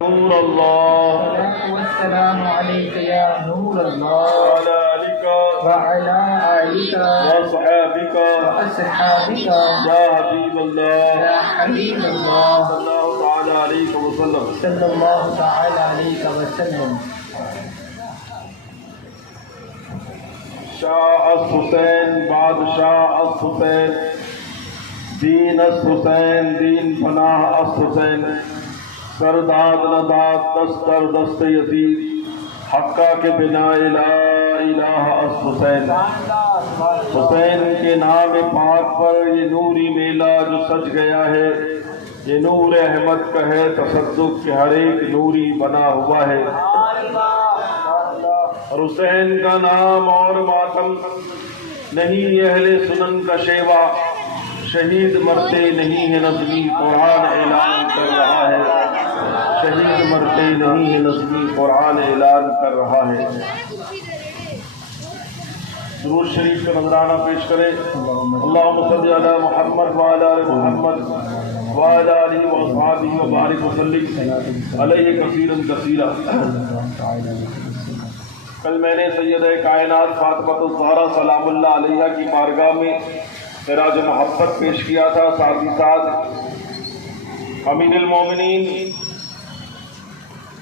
نور الله الصلاة والسلام عليك يا نور الله وعلى آلك وعلى آلك وأصحابك وأصحابك يا حبيب الله يا حبيب الله صلى الله تعالى عليك وسلم. صلى الله تعالى عليك وسلم. شاء الحسین بادشاہ الحسین دین الحسین دین پناہ الحسین سرداد نداد دستر دست یزید حقہ کے بنا لا الہ الحسین. حسین کے نام پاک پر یہ نوری میلہ جو سج گیا ہے، یہ نور احمد کا ہے تصدق کہ ہر ایک نوری بنا ہوا ہے. اور حسین کا نام اور ماتم نہیں اہل سنن کا شیوا، شہید مرتے نہیں ہے نظمی قرآن اعلان کر رہا ہے. شہید مرتے نہیں ہے نظمی قرآن اعلان کر رہا ہے. درود شریف کا نذرانہ پیش کریں. اللہم صلی علی محمد وعلی آل محمد وعلی آلہ واصحابہ وبارک وسلم علیہ کثیرا کثیرا. کل میں نے سیدہ کائنات فاطمہ الزہرا سلام اللہ علیہ کی بارگاہ میں خراج محبت پیش کیا تھا. ساتھ ہی ساتھ امیر المومنین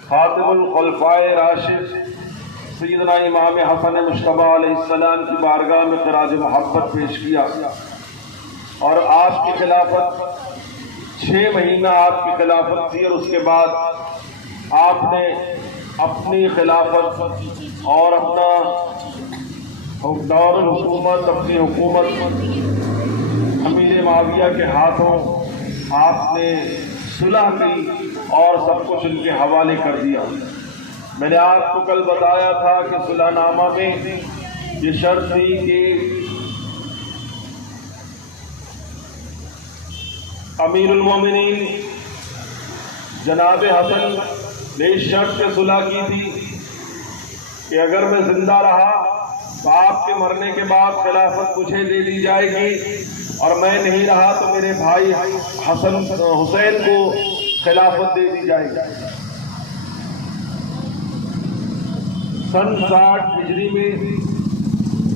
خاتم الخلفاء راشد سیدنا امام حسن مجتبی علیہ السلام کی بارگاہ میں خراج محبت پیش کیا. اور آپ کی خلافت 6 مہینہ آپ کی خلافت تھی، اور اس کے بعد آپ نے اپنی خلافت اور اپنا دور الحکومت، اپنی حکومت امیر معاویہ کے ہاتھوں آپ نے صلح کی اور سب کچھ ان کے حوالے کر دیا. میں نے آپ کو کل بتایا تھا کہ صلح نامہ میں یہ شرط تھی کہ امیر المومنین جناب حسن نے اس شرط پہ صلح کی تھی کہ اگر میں زندہ رہا تو آپ کے مرنے کے بعد خلافت مجھے دے دی جائے گی، اور میں نہیں رہا تو میرے بھائی حسین کو خلافت دے دی جائے گی. سن 60 ہجری میں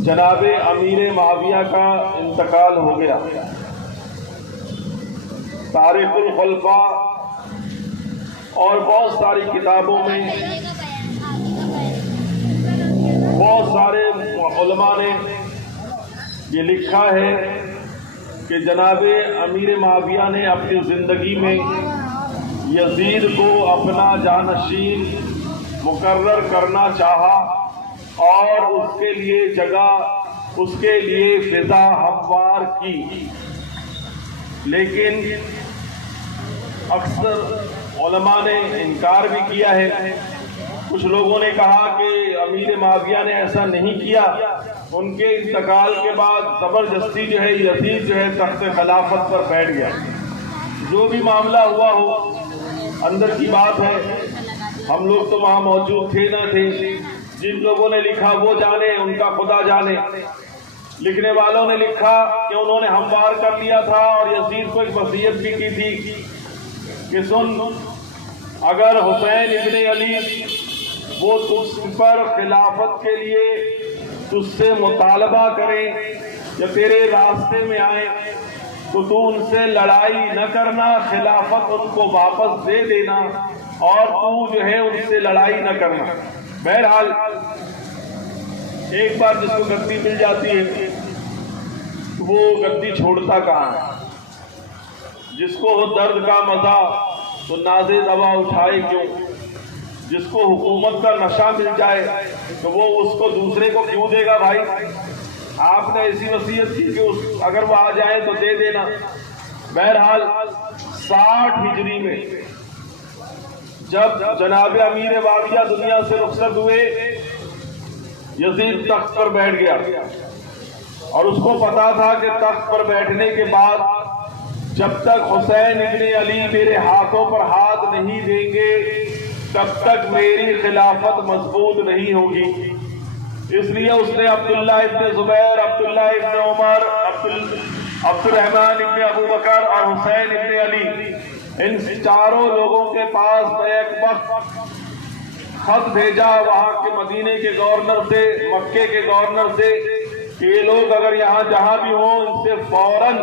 جناب امیر معاویہ کا انتقال ہو گیا. تاریخ الخلفاء اور بہت ساری کتابوں میں بہت سارے علماء نے یہ لکھا ہے کہ جناب امیر معاویہ نے اپنی زندگی میں یزید کو اپنا جانشین مقرر کرنا چاہا، اور اس کے لیے جگہ، اس کے لیے فضا ہموار کی. لیکن اکثر علماء نے انکار بھی کیا ہے. کچھ لوگوں نے کہا کہ امیر معاویہ نے ایسا نہیں کیا. ان کے انتقال کے بعد زبردستی جو ہے یزید جو ہے تخت خلافت پر بیٹھ گیا. جو بھی معاملہ ہوا ہو، اندر کی بات ہے، ہم لوگ تو وہاں موجود تھے نہ تھے. جن لوگوں نے لکھا وہ جانے، ان کا خدا جانے. لکھنے والوں نے لکھا کہ انہوں نے ہموار کر لیا تھا اور یزید کو ایک وصیت بھی کی تھی کہ سن، اگر حسین ابن علی وہ تجھ پر خلافت کے لیے تجھ سے مطالبہ کریں یا تیرے راستے میں آئیں تو تو ان سے لڑائی نہ کرنا، خلافت ان کو واپس دے دینا، اور تو جو ہے ان سے لڑائی نہ کرنا. بہرحال ایک بار جس کو گدی مل جاتی ہے وہ گدی چھوڑتا کہاں ہے. جس کو ہو درد کا مزہ تو نازے دوا اٹھائے کیوں. جس کو حکومت کا نشہ مل جائے تو وہ اس کو دوسرے کو کیوں دے گا. بھائی آپ نے ایسی وصیت کی کہ اگر وہ آ جائے تو دے دینا. بہرحال 60 ہجری میں جب جناب امیر معاویہ دنیا سے رخصت ہوئے، یزید تخت پر بیٹھ گیا، اور اس کو پتا تھا کہ تخت پر بیٹھنے کے بعد جب تک حسین ابن علی میرے ہاتھوں پر ہاتھ نہیں دیں گے تب تک میری خلافت مضبوط نہیں ہوگی. اس لیے اس نے عبداللہ ابن زبیر، عبداللہ ابن عمر، عبد الرحمن ابن ابو بکر اور حسین ابن علی ان چاروں لوگوں کے پاس بیک وقت خط بھیجا وہاں کے مدینے کے گورنر سے، مکے کے گورنر سے، کہ یہ لوگ اگر یہاں جہاں بھی ہوں ان سے فوراً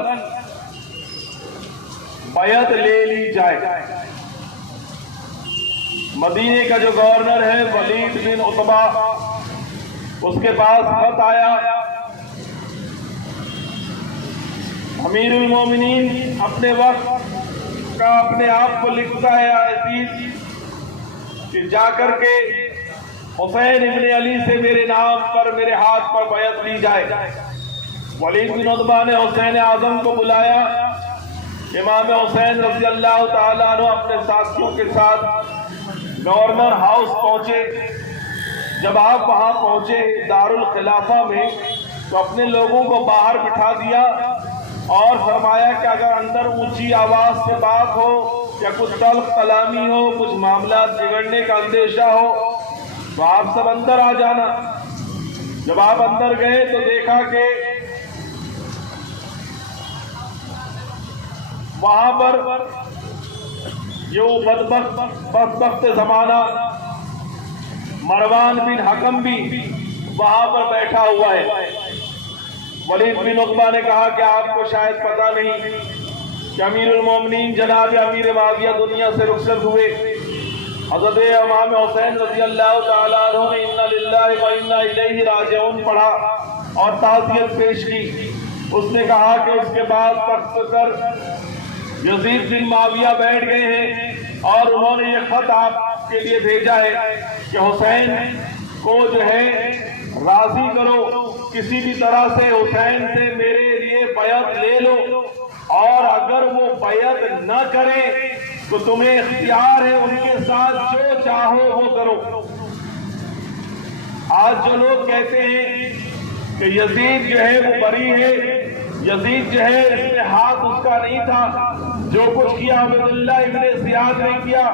بیعت لے لی جائے۔ مدینے کا جو گورنر ہے ولید بن عتبہ، اس کے پاس خط آیا۔ امیر المومنین اپنے وقت کا اپنے آپ کو لکھتا ہے عزیز کہ جا کر کے حسین ابن علی سے میرے نام پر میرے ہاتھ پر بیعت لی جائے۔ ولید بن عتبہ نے حسین اعظم کو بلایا۔ امام حسین رضی اللہ تعالیٰ عنہ اپنے ساتھیوں کے ساتھ گورنر ہاؤس پہنچے۔ جب آپ وہاں پہنچے دارالخلافہ میں تو اپنے لوگوں کو باہر بٹھا دیا اور فرمایا کہ اگر اندر اونچی آواز سے بات ہو یا کچھ تلخ کلامی ہو، کچھ معاملات بگڑنے کا اندیشہ ہو تو آپ سب اندر آ جانا۔ جب آپ اندر گئے تو دیکھا کہ وہاں پر یہ بدبخت زمانہ مروان بن حکم بھی وہاں پر بیٹھا ہوا ہے۔ ولید بن عتبہ نے کہا کہ آپ کو شاید پتہ نہیں کہ امیر المومنین جناب امیر معاویہ دنیا سے رخصت ہوئے۔ حضرت امام حسین رضی اللہ تعالیٰ عنہ نے انا للہ و انا الیہ راجعون پڑھا اور تعزیت پیش کی۔ اس نے کہا کہ اس کے بعد تخت پر یزید بن معاویہ بیٹھ گئے ہیں اور انہوں نے یہ خط آپ کے لیے بھیجا ہے کہ حسین کو جو ہے راضی کرو، کسی بھی طرح سے حسین سے میرے لیے بیعت لے لو، اور اگر وہ بیعت نہ کرے تو تمہیں اختیار ہے ان کے ساتھ جو چاہو وہ کرو۔ آج جو لوگ کہتے ہیں کہ یزید جو ہے وہ بری ہے، یزید جو ہے اس میں ہاتھ اس کا نہیں تھا، جو کچھ کیا عبداللہ ابن زیاد نے کیا۔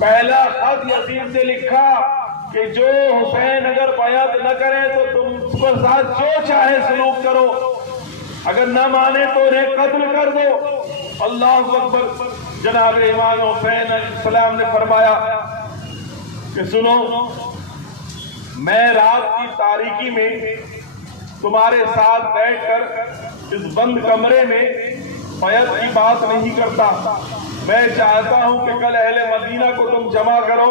پہلا خط یزید سے لکھا کہ جو حسین اگر بیعت نہ کرے تو تم اس کے ساتھ جو چاہے سلوک کرو، اگر نہ مانے تو انہیں قتل کر دو۔ اللہ اکبر۔ جناب امام حسین علیہ السلام نے فرمایا کہ سنو، میں رات کی تاریکی میں تمہارے ساتھ بیٹھ کر اس بند کمرے میں بیعت کی بات نہیں کرتا۔ میں چاہتا ہوں کہ کل اہل مدینہ کو تم جمع کرو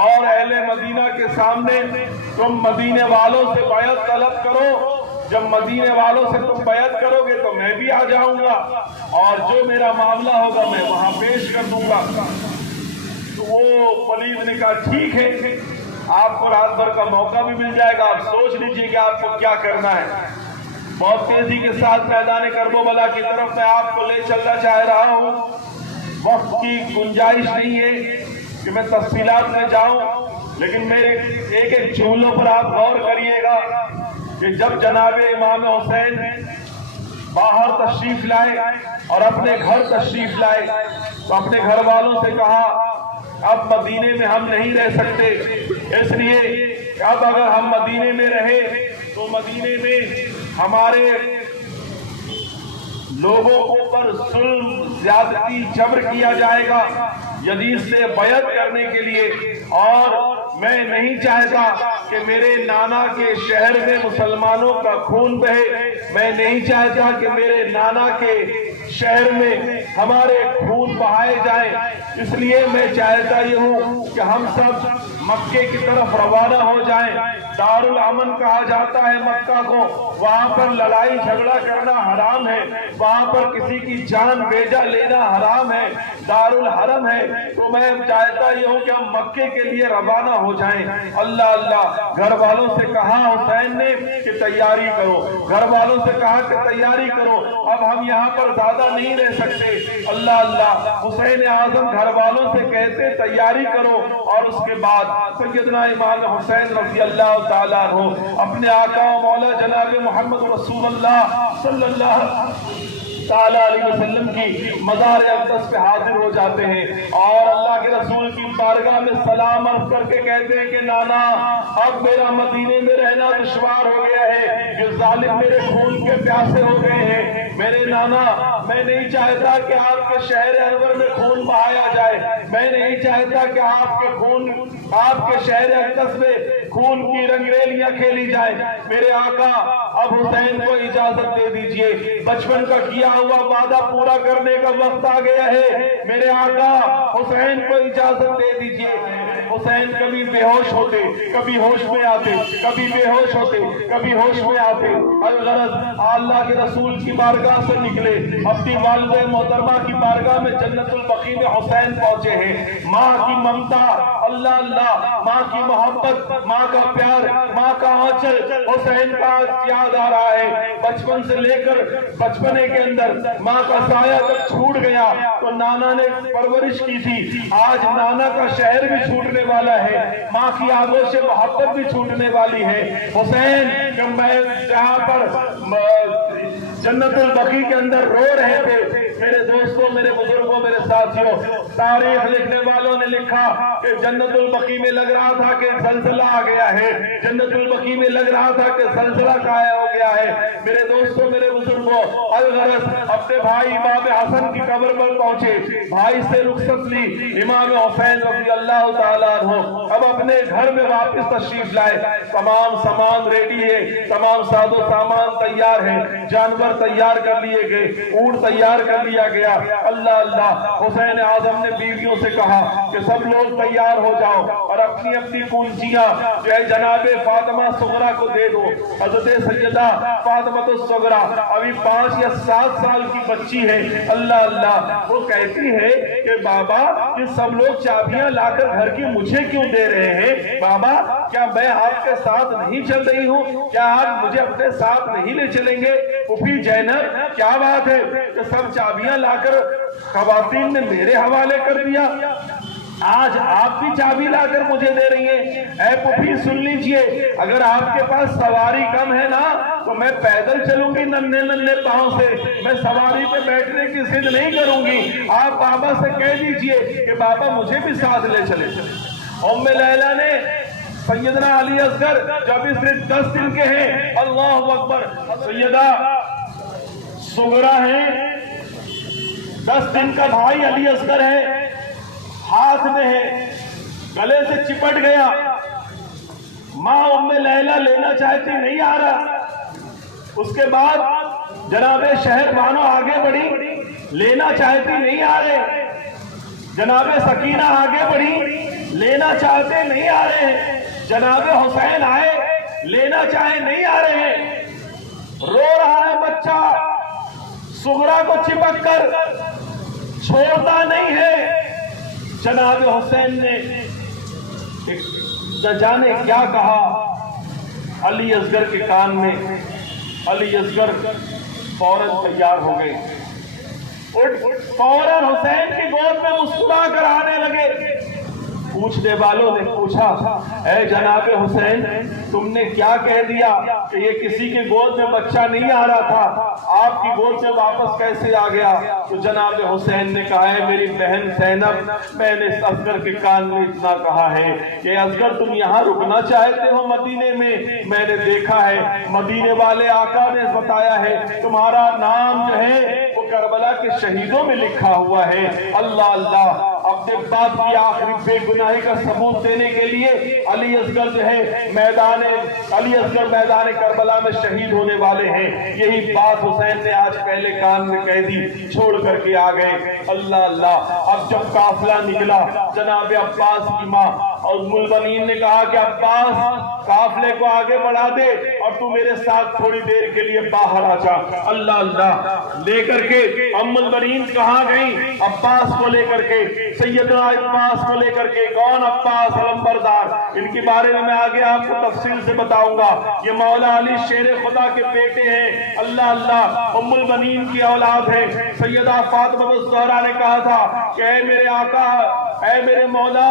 اور اہل مدینہ کے سامنے تم مدینے والوں سے بیعت طلب کرو۔ جب مدینے والوں سے تم بیعت کرو گے تو میں بھی آ جاؤں گا اور جو میرا معاملہ ہوگا میں وہاں پیش کر دوں گا۔ تو وہ ولید نے کہا ٹھیک ہے، آپ کو رات بھر کا موقع بھی مل جائے گا، آپ سوچ لیجئے کہ آپ کو کیا کرنا ہے۔ بہت تیزی کے ساتھ میدان کرب و بلا کی طرف میں آپ کو لے چلنا چاہ رہا ہوں۔ وقت کی گنجائش نہیں ہے کہ میں تفصیلات میں جاؤں، لیکن میرے ایک ایک جملوں پر آپ غور کریے گا کہ جب جناب امام حسین باہر تشریف لائے اور اپنے گھر تشریف لائے تو اپنے گھر والوں سے کہا اب مدینے میں ہم نہیں رہ سکتے، اس لیے کہ اب اگر ہم مدینے میں رہے تو مدینے میں ہمارے لوگوں پر ظلم، زیادتی، جبر کیا جائے گا یزید سے بیعت کرنے کے لیے، اور میں نہیں چاہتا کہ میرے نانا کے شہر میں مسلمانوں کا خون بہے، میں نہیں چاہتا کہ میرے نانا کے شہر میں ہمارے خون بہائے جائیں، اس لیے میں چاہتا یہ ہوں کہ ہم سب مکے کی طرف روانہ ہو جائیں۔ دارالامن کہا جاتا ہے مکہ کو، وہاں پر لڑائی جھگڑا کرنا حرام ہے، وہاں پر کسی کی جان بیجا لینا حرام ہے، دارالحرم ہے، تو میں چاہتا یہ ہوں کہ ہم مکے کے لیے روانہ ہو جائیں۔ اللہ اللہ، گھر والوں سے کہا حسین نے کہ تیاری کرو، گھر والوں سے کہا کہ تیاری کرو، اب ہم یہاں پر زیادہ نہیں رہ سکتے۔ اللہ اللہ، حسین اعظم گھر والوں سے کہتے تیاری کرو، اور اس کے بعد سیدنا امام حسین رضی اللہ تعالیٰ عنہ اپنے آقا و مولا جناب محمد رسول اللہ صلی اللہ تعالیٰ علیہ وسلم کی مزار اقدس پہ حاضر ہو جاتے ہیں اور اللہ کے رسول کی بارگاہ میں سلام عرض کر کے کہتے ہیں کہ نانا اب میرا مدینے میں رہنا دشوار ہو گیا ہے، یہ ظالم میرے خون کے پیاسے ہو گئے ہیں، میرے نانا میں نہیں چاہتا کہ آپ کے شہر انور میں خون بہایا جائے، میں نہیں چاہتا کہ آپ کے شہر اقدس میں خون کی رنگریلیاں کھیلی جائیں۔ میرے آقا اب حسین کو اجازت دے دیجئے، بچپن کا کیا ہوا وعدہ پورا کرنے کا وقت آ گیا ہے، میرے آقا حسین کو اجازت دے دیجئے۔ حسین کبھی بے ہوش ہوتے، کبھی ہوش میں آتے، کبھی بے ہوش ہوتے، کبھی ہوش میں آتے۔ الغرض اللہ کے رسول کی بارگاہ سے نکلے، اپنی والدہ محترمہ کی بارگاہ میں جنت البقیع میں حسین پہنچے ہیں۔ ماں کی ممتا، اللہ اللہ، ماں کی محبت، ماں کا پیار، ماں کا آنچل حسین کا یاد آ رہا ہے۔ بچپن سے لے کر بچپنے کے اندر ماں کا سایہ جب چھوٹ گیا تو نانا نے پرورش کی تھی، آج نانا کا شہر بھی چھوٹنے والا ہے، ماں کی آغوش محبت بھی چھوٹنے والی ہے۔ حسین جہاں پر جنت البقیع کے اندر رو رہے تھے، میرے دوستوں، میرے بزرگوں، میرے ساتھیوں، تاریخ لکھنے والوں نے لکھا کہ جنت البقیع میں لگ رہا تھا کہ زلزلہ آ گیا ہے، جنت البقیع میں لگ رہا تھا کہ زلزلہ قائم ہو گیا ہے۔ میرے دوستوں، میرے بزرگوں، الغرض اپنے بھائی امام حسن کی قبر پر پہنچے، بھائی سے رخصت لی، امام حسین رضی اللہ تعالیٰ عنہ اب اپنے گھر میں واپس تشریف لائے۔ تمام سامان ریڈی ہے، تمام ساز و سامان تیار ہے، جانور تیار کر لیے گئے، اونٹ تیار کر لیا گیا۔ اللہ اللہ، حسین اعظم نے بیویوں سے کہا کہ سب لوگ تیار ہو جاؤ اور اپنی اپنی کنجیاں جو ہے جناب فاطمہ صغرا کو دے دو۔ حضرت سیدہ فاطمہ الصغرا ابھی 5 یا 7 سال کی بچی ہے۔ اللہ اللہ، وہ کہتی ہے کہ بابا یہ سب لوگ چابیاں لا کر گھر کی مجھے کیوں دے رہے ہیں؟ بابا کیا میں آپ کے ساتھ نہیں چل رہی ہوں؟ کیا آپ مجھے اپنے ساتھ نہیں لے چلیں گے؟ پھوپھی زینب کیا بات ہے کہ سب چابیاں لا کر خواتین نے میرے حوالے کر دیا، آج آپ بھی چابی لا کر مجھے دے رہی ہیں؟ اے پھوپھی سن لیجئے، اگر آپ کے پاس سواری کم ہے نا تو میں پیدل چلوں گی ننھے ننھے پاؤں سے، میں سواری پہ بیٹھنے کی ضد نہیں کروں گی۔ آپ بابا سے کہہ دیجئے کہ بابا مجھے بھی ساتھ لے چلے۔ ام لیلہ نے سیدنا علی اصغر جب صرف 10 دن کے ہیں، اللہ اکبر، سیدہ صغرا ہے، 10 دن کا بھائی علی اصغر ہے، ہاتھ میں ہے، گلے سے چپٹ گیا، ماں ام لیلہ لینا چاہتی نہیں آ رہا۔ اس کے بعد جناب شہر بانو آگے بڑھی، لینا چاہتی نہیں آ رہے، جناب سکینہ آگے بڑھی، لینا چاہتے نہیں آ رہے، جناب حسین آئے، لینا چاہے نہیں آ رہے، رو رہا ہے بچہ، صغرا کو چپک کر چھوڑتا نہیں ہے۔ جناب حسین نے نہ جانے کیا کہا علی اصغر کے کان میں، علی اصغر فوراً تیار ہو گئے، فوراً حسین کی گود میں مسکرا کر آنے لگے۔ پوچھنے والوں نے پوچھا، اے جناب حسین تم نے کیا کہہ دیا کہ یہ کسی کے گود میں بچہ نہیں آ رہا تھا، آپ کی گود میں واپس کیسے آ گیا؟ تو جناب حسین نے کہا ہے میری بہن زینب، میں نے اس اصغر کے کان میں اتنا کہا ہے کہ اصغر تم یہاں رکنا چاہتے ہو مدینے میں نے دیکھا ہے مدینے والے آقا نے بتایا ہے تمہارا نام جو ہے وہ کربلا کے شہیدوں میں لکھا ہوا ہے۔ اللہ اللہ، اپنے باپ کی آخری بے گناہی کا ثبوت دینے کے لیے علی اصغر جو ہے علی اصغر میدان کربلا میں شہید ہونے والے ہیں، یہی بات حسین نے آج پہلے کان میں کہہ دی، چھوڑ کر کے آ گئے۔ اللہ اللہ، اب جب قافلہ نکلا، جناب عباس کی ماں اور ام المؤمنین نے کہا کہ عباس قافلے کو آگے بڑھا دے اور تو میرے ساتھ تھوڑی دیر کے لیے باہر آ جا۔ اللہ اللہ، لے کر کے ام المؤمنین کہاں گئی؟ عباس کو لے کر کے، سیدنا عباس کو لے کر کے۔ کون عباس علمبردار؟ ان کے بارے میں آگے آپ کو تفصیل سے بتاؤں گا۔ یہ مولا علی شیر خدا کے بیٹے ہیں۔ اللہ اللہ، ام المؤمنین کی اولاد ہے۔ سیدہ فاطمہ الزہرا نے کہا تھا کہ اے میرے آقا، اے میرے مولا،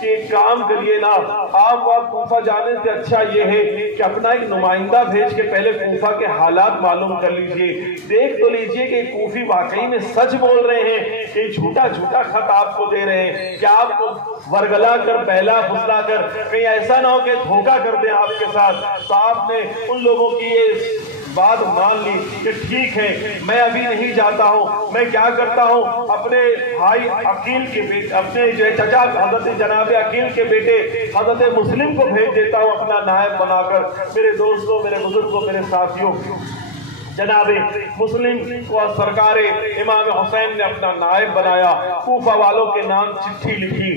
کہ ایک کام کریے نا، آپ کوفہ جانے سے اچھا یہ ہے کہ اپنا ایک نمائندہ بھیج کے پہلے کوفہ کے حالات معلوم کر لیجئے، دیکھ تو لیجئے کہ کوفی واقعی میں سچ بول رہے ہیں کہ جھوٹا خط آپ کو دے رہے ہیں، کہ آپ کو ورگلا کر بہلا پھسلا کر کہیں ایسا نہ ہو کہ دھوکہ کر دیں آپ کے ساتھ۔ تو آپ نے ان لوگوں کی یہ بات مان لی کہ ٹھیک ہے، میں ابھی نہیں جاتا ہوں، میں کیا کرتا ہوں، اپنے بھائی عقیل کے بیٹے، اپنے جو ہے چچا حضرت جناب عقیل کے بیٹے حضرت مسلم کو بھیج دیتا ہوں اپنا نائب بنا کر۔ میرے دوستوں، میرے بزرگوں، میرے ساتھیوں، جناب مسلم کو سرکار امام حسین نے اپنا نائب بنایا، کوفہ والوں کے نام چٹھی لکھی۔